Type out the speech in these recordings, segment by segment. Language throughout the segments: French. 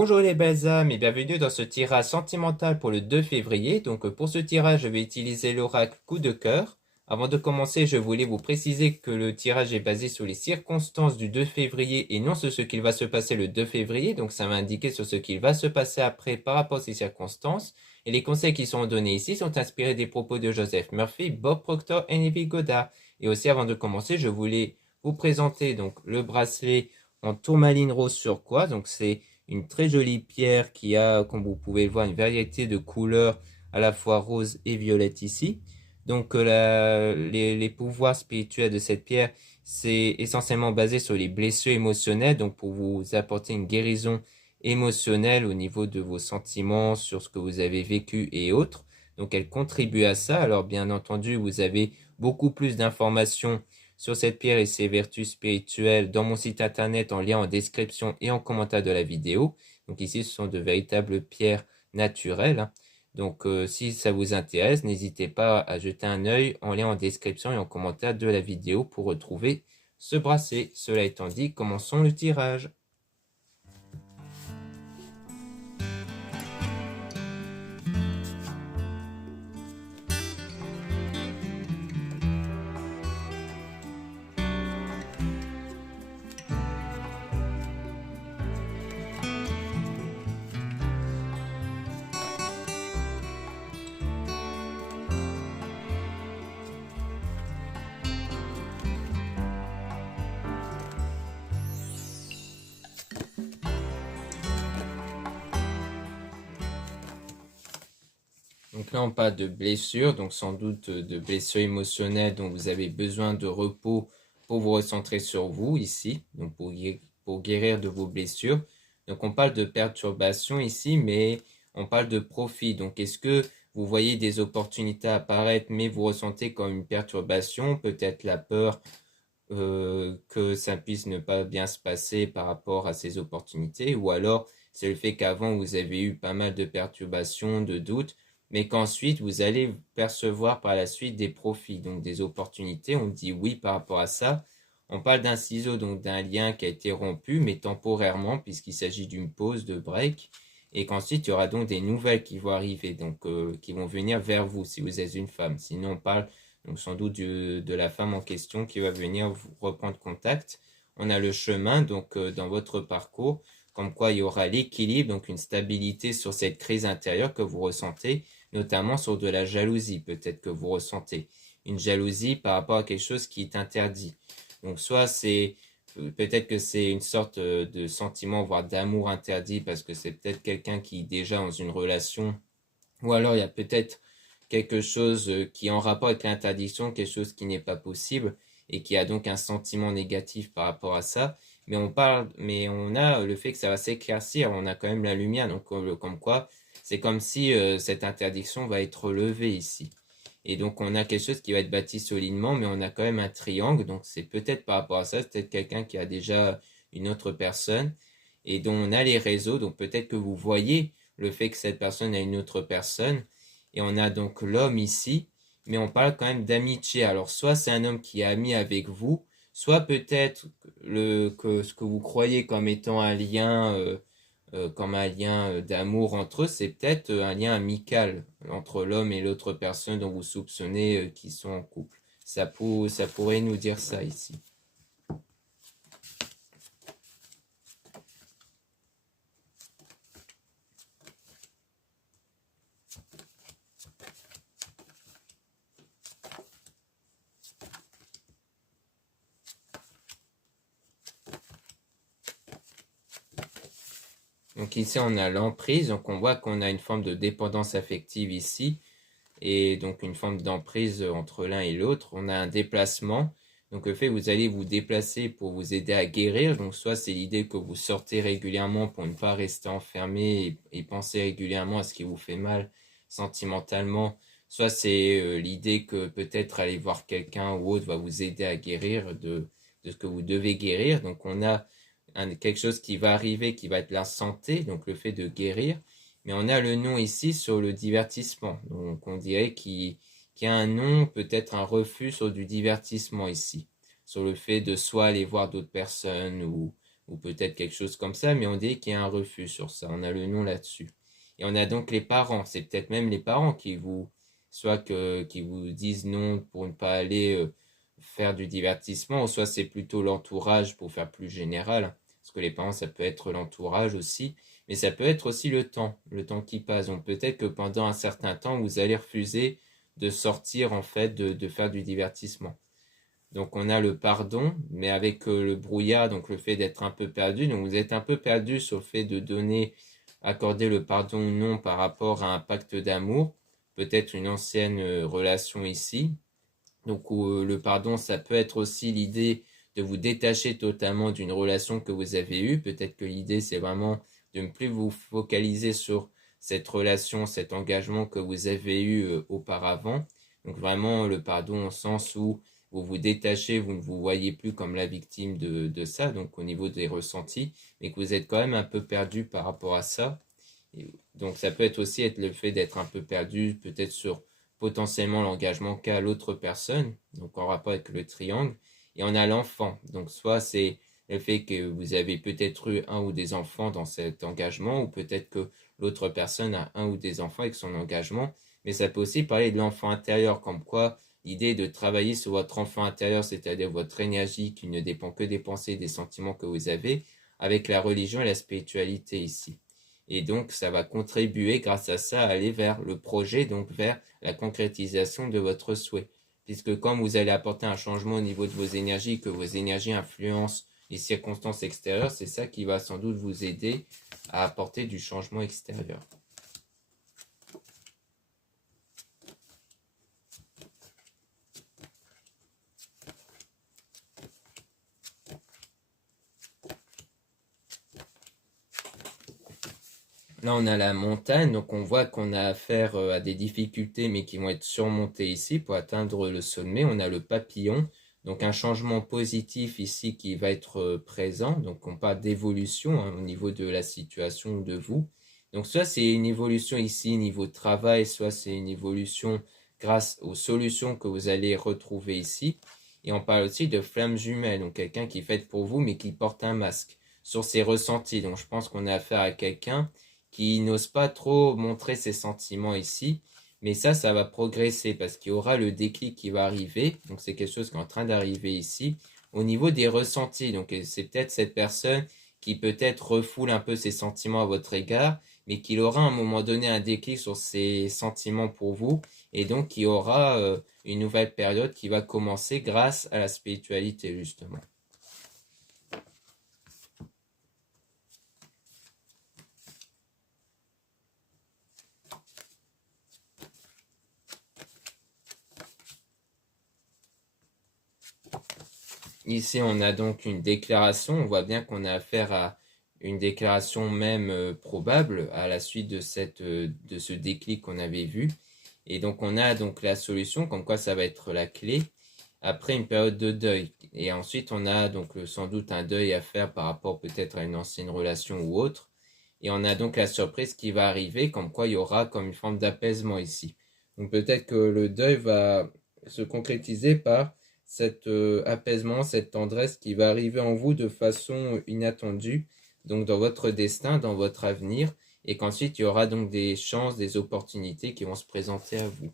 Bonjour les belles âmes et bienvenue dans ce tirage sentimental pour le 2 février. Pour ce tirage, je vais utiliser l'oracle coup de cœur. Avant de commencer, je voulais vous préciser que le tirage est basé sur les circonstances du 2 février et non sur ce qu'il va se passer le 2 février. Donc ça va indiquer sur ce qu'il va se passer après par rapport à ces circonstances. Et les conseils qui sont donnés ici sont inspirés des propos de Joseph Murphy, Bob Proctor et Neville Goddard. Et aussi avant de commencer, je voulais vous présenter le bracelet en tourmaline rose turquoise. Donc c'est une très jolie pierre qui a, comme vous pouvez le voir, une variété de couleurs à la fois rose et violette ici. Les pouvoirs spirituels de cette pierre, c'est essentiellement basé sur les blessures émotionnelles, donc pour vous apporter une guérison émotionnelle au niveau de vos sentiments, sur ce que vous avez vécu et autres. Donc elle contribue à ça. Alors bien entendu, vous avez beaucoup plus d'informations sur cette pierre et ses vertus spirituelles dans mon site internet en lien en description et en commentaire de la vidéo. Donc ici, ce sont de véritables pierres naturelles. Si ça vous intéresse, n'hésitez pas à jeter un œil en lien en description et en commentaire de la vidéo pour retrouver ce bracelet. Cela étant dit, commençons le tirage. Donc là, on parle de blessures, donc sans doute de blessures émotionnelles dont vous avez besoin de repos pour vous recentrer sur vous ici, donc pour guérir de vos blessures. Donc on parle de perturbation ici, mais on parle de profit. Donc est-ce que vous voyez des opportunités apparaître, mais vous ressentez comme une perturbation, peut-être la peur que ça puisse ne pas bien se passer par rapport à ces opportunités, ou alors c'est le fait qu'avant vous avez eu pas mal de perturbations, de doutes, mais qu'ensuite vous allez percevoir par la suite des profits, donc des opportunités. On dit oui par rapport à ça. On parle d'un ciseau, donc d'un lien qui a été rompu, mais temporairement, puisqu'il s'agit d'une pause de break, et qu'ensuite il y aura donc des nouvelles qui vont arriver, qui vont venir vers vous si vous êtes une femme. Sinon, on parle donc sans doute de la femme en question qui va venir vous reprendre contact. On a le chemin, dans votre parcours, comme quoi il y aura l'équilibre, donc une stabilité sur cette crise intérieure que vous ressentez, notamment sur de la jalousie, peut-être que vous ressentez. Une jalousie par rapport à quelque chose qui est interdit. Donc soit c'est peut-être que c'est une sorte de sentiment, voire d'amour interdit, parce que c'est peut-être quelqu'un qui est déjà dans une relation, ou alors il y a peut-être quelque chose qui est en rapport avec l'interdiction, quelque chose qui n'est pas possible, et qui a donc un sentiment négatif par rapport à ça. Mais on a le fait que ça va s'éclaircir, on a quand même la lumière, donc comme quoi, c'est comme si cette interdiction va être levée ici. Et donc on a quelque chose qui va être bâti solidement, mais on a quand même un triangle, donc c'est peut-être par rapport à ça, c'est peut-être quelqu'un qui a déjà une autre personne, et dont on a les réseaux, donc peut-être que vous voyez le fait que cette personne a une autre personne, et on a donc l'homme ici, mais on parle quand même d'amitié. Alors soit c'est un homme qui est ami avec vous, soit peut-être que ce que vous croyez comme un lien d'amour entre eux, c'est peut-être un lien amical entre l'homme et l'autre personne dont vous soupçonnez qu'ils sont en couple. Ça pourrait nous dire ça ici. Donc ici on a l'emprise, donc on voit qu'on a une forme de dépendance affective ici, et donc une forme d'emprise entre l'un et l'autre. On a un déplacement, donc le fait que vous allez vous déplacer pour vous aider à guérir, donc soit c'est l'idée que vous sortez régulièrement pour ne pas rester enfermé et penser régulièrement à ce qui vous fait mal sentimentalement, soit c'est l'idée que peut-être aller voir quelqu'un ou autre va vous aider à guérir de ce que vous devez guérir. Donc on a quelque chose qui va arriver, qui va être la santé, donc le fait de guérir. Mais on a le nom ici sur le divertissement. Donc on dirait qu'il y a un nom, peut-être un refus sur du divertissement ici. Sur le fait de soit aller voir d'autres personnes ou ou peut-être quelque chose comme ça, mais on dit qu'il y a un refus sur ça, on a le nom là-dessus. Et on a donc les parents, c'est peut-être même les parents qui vous disent non pour ne pas aller faire du divertissement, ou soit c'est plutôt l'entourage pour faire plus général, parce que les parents, ça peut être l'entourage aussi, mais ça peut être aussi le temps qui passe. Donc peut-être que pendant un certain temps, vous allez refuser de sortir, en fait, de faire du divertissement. Donc on a le pardon, mais avec le brouillard, donc le fait d'être un peu perdu. Donc vous êtes un peu perdu sur le fait de donner, accorder le pardon ou non par rapport à un pacte d'amour, peut-être une ancienne relation ici. Donc le pardon, ça peut être aussi l'idée de vous détacher totalement d'une relation que vous avez eue. Peut-être que l'idée, c'est vraiment de ne plus vous focaliser sur cette relation, cet engagement que vous avez eu auparavant. Donc vraiment le pardon au sens où vous vous détachez, vous ne vous voyez plus comme la victime de ça, donc au niveau des ressentis, mais que vous êtes quand même un peu perdu par rapport à ça. Et donc ça peut être aussi être le fait d'être un peu perdu, peut-être sur potentiellement l'engagement qu'a l'autre personne, donc en rapport avec le triangle, et on a l'enfant. Donc soit c'est le fait que vous avez peut-être eu un ou des enfants dans cet engagement, ou peut-être que l'autre personne a un ou des enfants avec son engagement, mais ça peut aussi parler de l'enfant intérieur, comme quoi l'idée de travailler sur votre enfant intérieur, c'est-à-dire votre énergie qui ne dépend que des pensées et des sentiments que vous avez, avec la religion et la spiritualité ici. Et donc, ça va contribuer grâce à ça à aller vers le projet, donc vers la concrétisation de votre souhait. Puisque comme vous allez apporter un changement au niveau de vos énergies, que vos énergies influencent les circonstances extérieures, c'est ça qui va sans doute vous aider à apporter du changement extérieur. Là, on a la montagne, donc on voit qu'on a affaire à des difficultés, mais qui vont être surmontées ici pour atteindre le sommet. On a le papillon, donc un changement positif ici qui va être présent. Donc on parle d'évolution au niveau de la situation de vous. Donc soit c'est une évolution ici niveau travail, soit c'est une évolution grâce aux solutions que vous allez retrouver ici. Et on parle aussi de flamme jumelle, donc quelqu'un qui fait pour vous, mais qui porte un masque sur ses ressentis. Donc je pense qu'on a affaire à quelqu'un qui n'ose pas trop montrer ses sentiments ici. Mais ça va progresser parce qu'il y aura le déclic qui va arriver. Donc c'est quelque chose qui est en train d'arriver ici. Au niveau des ressentis, donc c'est peut-être cette personne qui peut-être refoule un peu ses sentiments à votre égard, mais qu'il aura à un moment donné un déclic sur ses sentiments pour vous. Et donc il y aura une nouvelle période qui va commencer grâce à la spiritualité justement. Ici, on a donc une déclaration. On voit bien qu'on a affaire à une déclaration même probable à la suite de de ce déclic qu'on avait vu. Et donc, on a donc la solution, comme quoi ça va être la clé, après une période de deuil. Et ensuite, on a donc sans doute un deuil à faire par rapport peut-être à une ancienne relation ou autre. Et on a donc la surprise qui va arriver, comme quoi il y aura comme une forme d'apaisement ici. Donc peut-être que le deuil va se concrétiser par cet apaisement, cette tendresse qui va arriver en vous de façon inattendue, donc dans votre destin, dans votre avenir, et qu'ensuite il y aura donc des chances, des opportunités qui vont se présenter à vous.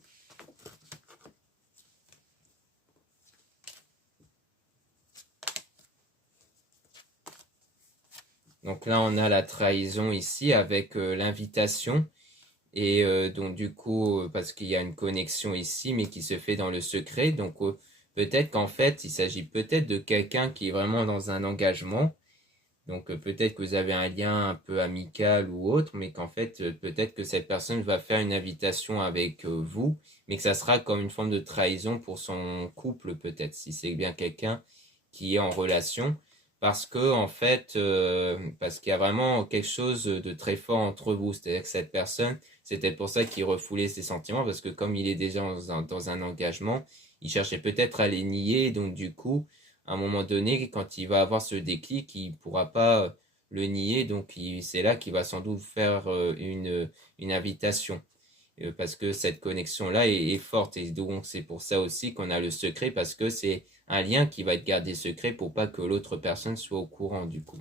Donc là, on a la trahison ici avec l'invitation. Et donc du coup, parce qu'il y a une connexion ici, mais qui se fait dans le secret. Donc peut-être qu'en fait, il s'agit peut-être de quelqu'un qui est vraiment dans un engagement. Donc peut-être que vous avez un lien un peu amical ou autre, mais qu'en fait, peut-être que cette personne va faire une invitation avec vous, mais que ça sera comme une forme de trahison pour son couple, peut-être, si c'est bien quelqu'un qui est en relation. Parce que, en fait, parce qu'il y a vraiment quelque chose de très fort entre vous. C'est-à-dire que cette personne, c'est peut-être pour ça qu'il refoulait ses sentiments, parce que comme il est déjà dans un engagement, il cherchait peut-être à les nier, donc du coup, à un moment donné, quand il va avoir ce déclic, il ne pourra pas le nier, donc c'est là qu'il va sans doute faire une invitation. Parce que cette connexion-là est forte, et donc c'est pour ça aussi qu'on a le secret, parce que c'est un lien qui va être gardé secret pour pas que l'autre personne soit au courant du coup.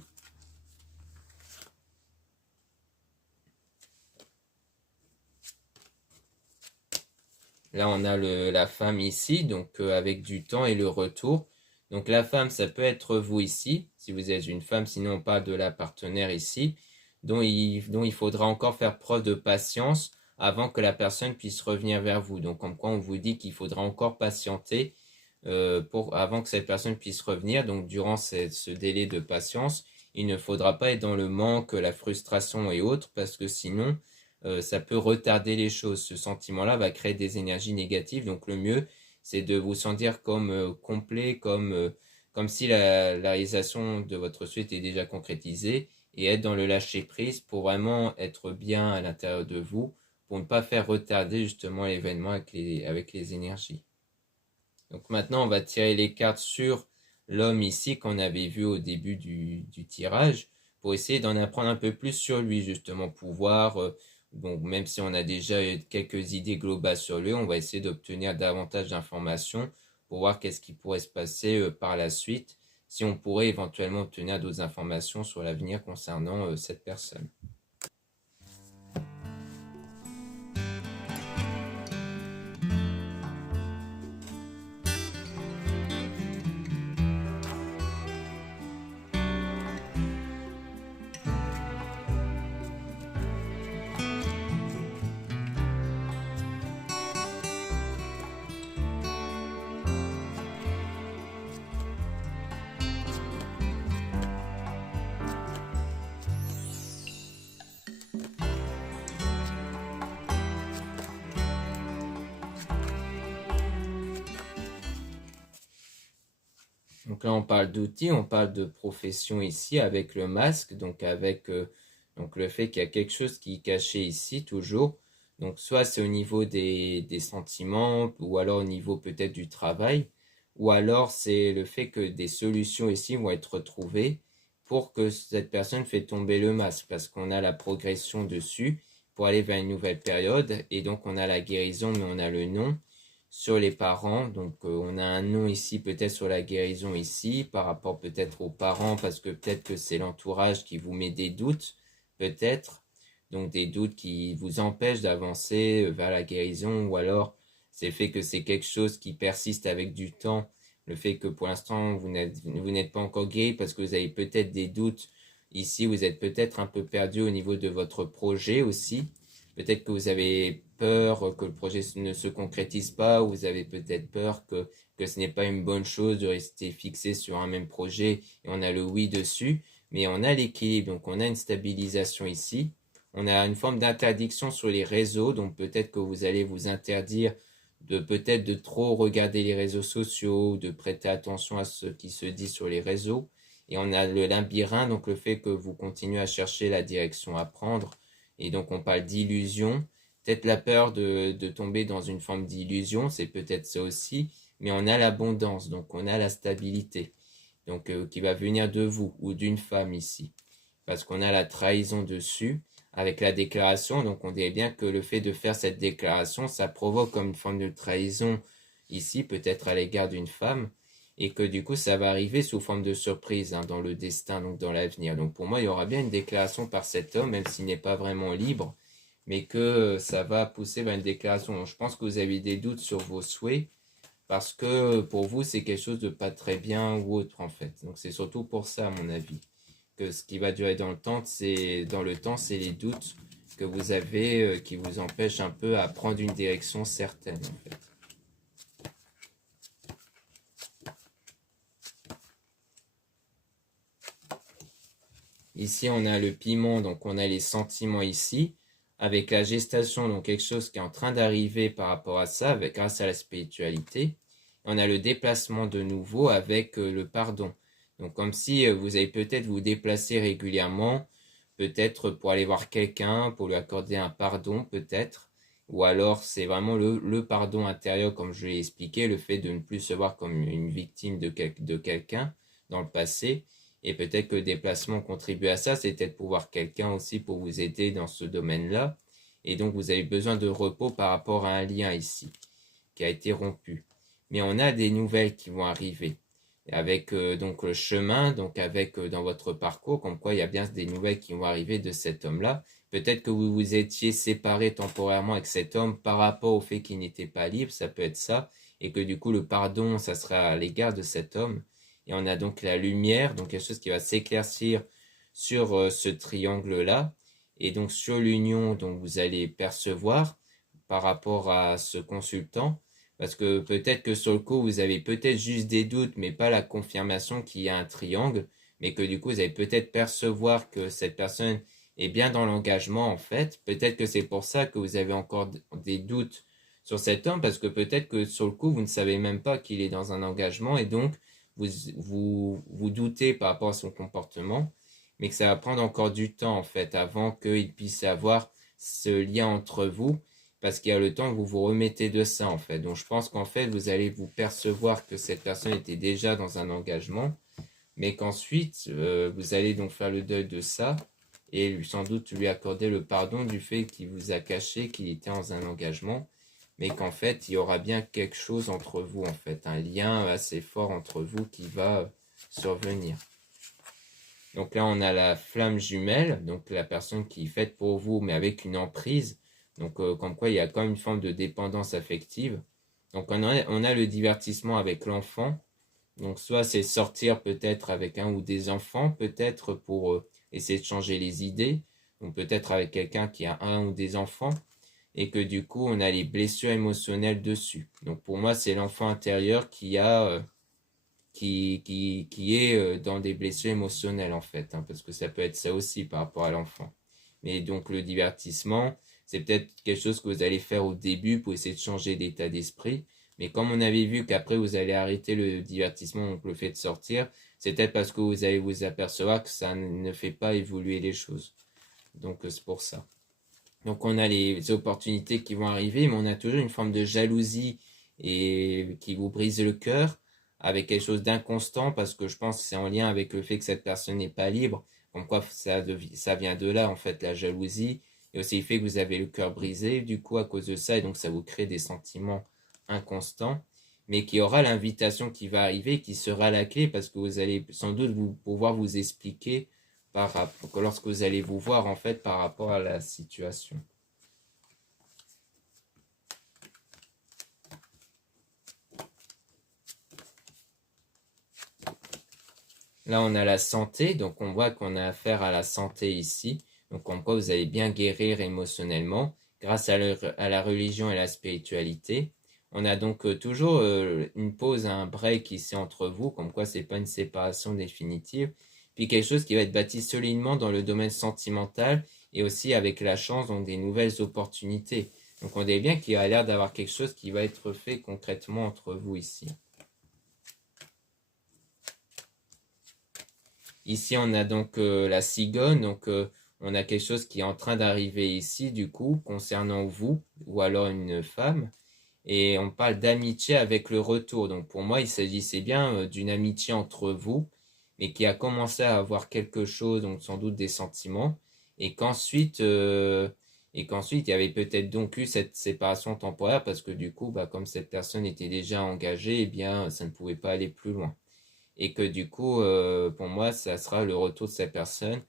Là, on a la femme ici, donc avec du temps et le retour. Donc la femme, ça peut être vous ici, si vous êtes une femme, sinon pas de la partenaire ici, dont il faudra encore faire preuve de patience avant que la personne puisse revenir vers vous. Donc comme quoi on vous dit qu'il faudra encore patienter avant que cette personne puisse revenir. Donc durant ce délai de patience, il ne faudra pas être dans le manque, la frustration et autres, parce que sinon ça peut retarder les choses. Ce sentiment-là va créer des énergies négatives. Donc le mieux, c'est de vous sentir comme complet, comme si la réalisation de votre souhait était déjà concrétisée, et être dans le lâcher-prise pour vraiment être bien à l'intérieur de vous, pour ne pas faire retarder justement l'événement avec les énergies. Donc maintenant, on va tirer les cartes sur l'homme ici qu'on avait vu au début du tirage, pour essayer d'en apprendre un peu plus sur lui, justement, pour voir, bon, même si on a déjà quelques idées globales sur lui, on va essayer d'obtenir davantage d'informations pour voir qu'est-ce qui pourrait se passer par la suite, si on pourrait éventuellement obtenir d'autres informations sur l'avenir concernant cette personne. Donc là, on parle d'outils, on parle de profession ici avec le masque, donc avec donc le fait qu'il y a quelque chose qui est caché ici toujours. Donc soit c'est au niveau des sentiments, ou alors au niveau peut-être du travail, ou alors c'est le fait que des solutions ici vont être trouvées pour que cette personne fait tomber le masque, parce qu'on a la progression dessus pour aller vers une nouvelle période, et donc on a la guérison, mais on a le nom sur les parents. Donc on a un nom ici peut-être sur la guérison ici par rapport peut-être aux parents, parce que peut-être que c'est l'entourage qui vous met des doutes, peut-être, donc des doutes qui vous empêchent d'avancer vers la guérison, ou alors c'est le fait que c'est quelque chose qui persiste avec du temps, le fait que pour l'instant vous n'êtes pas encore guéri parce que vous avez peut-être des doutes ici, vous êtes peut-être un peu perdu au niveau de votre projet aussi. Peut-être que vous avez peur que le projet ne se concrétise pas, ou vous avez peut-être peur que ce n'est pas une bonne chose de rester fixé sur un même projet, et on a le oui dessus, mais on a l'équilibre, donc on a une stabilisation ici. On a une forme d'interdiction sur les réseaux, donc peut-être que vous allez vous interdire peut-être de trop regarder les réseaux sociaux, de prêter attention à ce qui se dit sur les réseaux. Et on a le labyrinthe, donc le fait que vous continuez à chercher la direction à prendre. Et donc on parle d'illusion, peut-être la peur de tomber dans une forme d'illusion, c'est peut-être ça aussi, mais on a l'abondance, donc on a la stabilité, donc qui va venir de vous ou d'une femme ici, parce qu'on a la trahison dessus avec la déclaration. Donc on dirait bien que le fait de faire cette déclaration, ça provoque comme une forme de trahison ici, peut-être à l'égard d'une femme, et que du coup ça va arriver sous forme de surprise, hein, dans le destin, donc dans l'avenir. Donc pour moi, il y aura bien une déclaration par cet homme, même s'il n'est pas vraiment libre, mais que ça va pousser vers une déclaration. Donc je pense que vous avez des doutes sur vos souhaits, parce que pour vous c'est quelque chose de pas très bien ou autre en fait. Donc c'est surtout pour ça, à mon avis, que ce qui va durer dans le temps, c'est les doutes que vous avez qui vous empêchent un peu à prendre une direction certaine en fait. Ici, on a le piment, donc on a les sentiments ici, avec la gestation, donc quelque chose qui est en train d'arriver par rapport à ça, grâce à la spiritualité. On a le déplacement de nouveau avec le pardon. Donc comme si vous allez peut-être vous déplacer régulièrement, peut-être pour aller voir quelqu'un, pour lui accorder un pardon peut-être, ou alors c'est vraiment le pardon intérieur, comme je l'ai expliqué, le fait de ne plus se voir comme une victime de quelqu'un dans le passé. Et peut-être que le déplacement contribue à ça, c'est peut-être pour voir quelqu'un aussi pour vous aider dans ce domaine-là. Et donc vous avez besoin de repos par rapport à un lien ici, qui a été rompu. Mais on a des nouvelles qui vont arriver, avec donc le chemin, donc avec dans votre parcours, comme quoi il y a bien des nouvelles qui vont arriver de cet homme-là. peut-être que vous vous étiez séparé temporairement avec cet homme par rapport au fait qu'il n'était pas libre, ça peut être ça, et que du coup le pardon, ça sera à l'égard de cet homme. Et on a donc la lumière, donc quelque chose qui va s'éclaircir sur ce triangle-là, et donc sur l'union, donc vous allez percevoir par rapport à ce consultant, parce que peut-être que sur le coup, vous avez peut-être juste des doutes, mais pas la confirmation qu'il y a un triangle, mais que du coup, vous allez peut-être percevoir que cette personne est bien dans l'engagement, en fait. Peut-être que c'est pour ça que vous avez encore des doutes sur cet homme, parce que peut-être que sur le coup, vous ne savez même pas qu'il est dans un engagement, et donc vous doutez par rapport à son comportement, mais que ça va prendre encore du temps, en fait, avant qu'il puisse avoir ce lien entre vous, parce qu'il y a le temps que vous vous remettez de ça, en fait. Donc, je pense qu'en fait, vous allez vous percevoir que cette personne était déjà dans un engagement, mais qu'ensuite, vous allez donc faire le deuil de ça, et sans doute lui accorder le pardon du fait qu'il vous a caché qu'il était dans un engagement, mais qu'en fait, il y aura bien quelque chose entre vous, en fait, un lien assez fort entre vous qui va survenir. Donc là, on a la flamme jumelle, donc la personne qui est faite pour vous, mais avec une emprise. Donc, comme quoi, il y a quand même une forme de dépendance affective. Donc, on a le divertissement avec l'enfant. Donc, soit c'est sortir peut-être avec un ou des enfants, peut-être pour essayer de changer les idées. Donc, peut-être avec quelqu'un qui a un ou des enfants. Et que du coup, on a les blessures émotionnelles dessus. Donc, pour moi, c'est l'enfant intérieur qui a qui est dans des blessures émotionnelles en fait, hein, parce que ça peut être ça aussi par rapport à l'enfant. Mais donc le divertissement, c'est peut-être quelque chose que vous allez faire au début pour essayer de changer d'état d'esprit. Mais comme on avait vu qu'après vous allez arrêter le divertissement, donc le fait de sortir, c'est peut-être parce que vous allez vous apercevoir que ça ne fait pas évoluer les choses. Donc c'est pour ça. Donc on a les opportunités qui vont arriver, mais on a toujours une forme de jalousie et qui vous brise le cœur avec quelque chose d'inconstant parce que je pense que c'est en lien avec le fait que cette personne n'est pas libre. Comme quoi ça vient de là en fait la jalousie et aussi le fait que vous avez le cœur brisé du coup à cause de ça et donc ça vous crée des sentiments inconstants. Mais qu'il y aura l'invitation qui va arriver qui sera la clé parce que vous allez sans doute vous pouvoir vous expliquer lorsque vous allez vous voir en fait par rapport à la situation. Là, on a la santé, donc on voit qu'on a affaire à la santé ici. Donc, on voit que vous allez bien guérir émotionnellement grâce à la religion et la spiritualité. On a donc toujours une pause, un break ici entre vous, comme quoi c'est pas une séparation définitive. Puis quelque chose qui va être bâti solidement dans le domaine sentimental et aussi avec la chance, donc des nouvelles opportunités. Donc on est bien qu'il y a l'air d'avoir quelque chose qui va être fait concrètement entre vous ici. Ici, on a donc la cigogne, donc on a quelque chose qui est en train d'arriver ici, du coup, concernant vous, ou alors une femme. Et on parle d'amitié avec le retour. Donc pour moi, il s'agissait bien d'une amitié entre vous, mais qui a commencé à avoir quelque chose, donc sans doute des sentiments, et qu'ensuite il y avait peut-être donc eu cette séparation temporaire parce que du coup, bah, comme cette personne était déjà engagée, eh bien, ça ne pouvait pas aller plus loin et que du coup, pour moi, ça sera le retour de cette personne,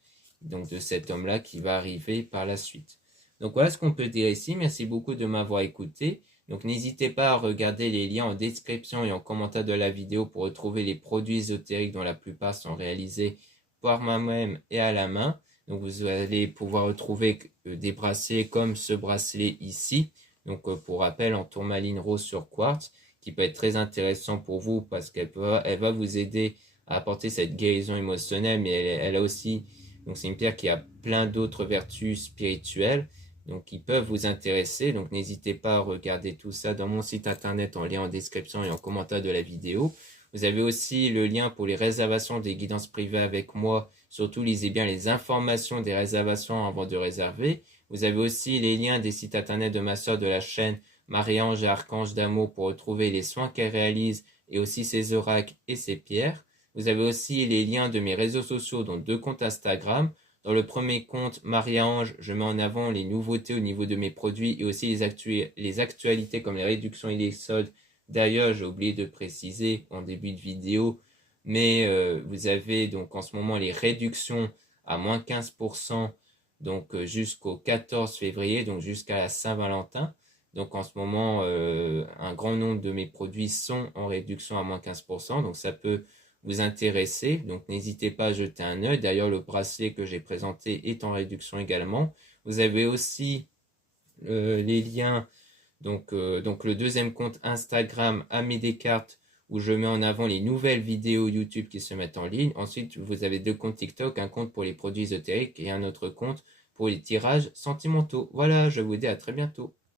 donc de cet homme-là qui va arriver par la suite. Donc voilà ce qu'on peut dire ici. Merci beaucoup de m'avoir écouté. Donc n'hésitez pas à regarder les liens en description et en commentaire de la vidéo pour retrouver les produits ésotériques dont la plupart sont réalisés par moi-même et à la main. Donc vous allez pouvoir retrouver des bracelets comme ce bracelet ici. Donc pour rappel en tourmaline rose sur quartz qui peut être très intéressant pour vous parce elle va vous aider à apporter cette guérison émotionnelle, mais elle a aussi, donc c'est une pierre qui a plein d'autres vertus spirituelles, donc qui peuvent vous intéresser. Donc n'hésitez pas à regarder tout ça dans mon site internet en lien en description et en commentaire de la vidéo. Vous avez aussi le lien pour les réservations des guidances privées avec moi. Surtout, lisez bien les informations des réservations avant de réserver. Vous avez aussi les liens des sites internet de ma soeur de la chaîne Marie-Ange et Archange d'amour pour retrouver les soins qu'elle réalise et aussi ses oracles et ses pierres. Vous avez aussi les liens de mes réseaux sociaux, dont 2 comptes Instagram. Dans le premier compte, Marie-Ange, je mets en avant les nouveautés au niveau de mes produits et aussi les actualités comme les réductions et les soldes. D'ailleurs, j'ai oublié de préciser en début de vidéo, mais vous avez donc en ce moment les réductions à moins 15% donc jusqu'au 14 février, donc jusqu'à la Saint-Valentin. Donc en ce moment, un grand nombre de mes produits sont en réduction à moins 15%, donc ça peut vous intéresser. Donc n'hésitez pas à jeter un œil. D'ailleurs, le bracelet que j'ai présenté est en réduction également. Vous avez aussi les liens, donc le deuxième compte Instagram Amis Descartes, où je mets en avant les nouvelles vidéos YouTube qui se mettent en ligne. Ensuite, vous avez deux comptes TikTok, un compte pour les produits ésotériques et un autre compte pour les tirages sentimentaux. Voilà, je vous dis à très bientôt.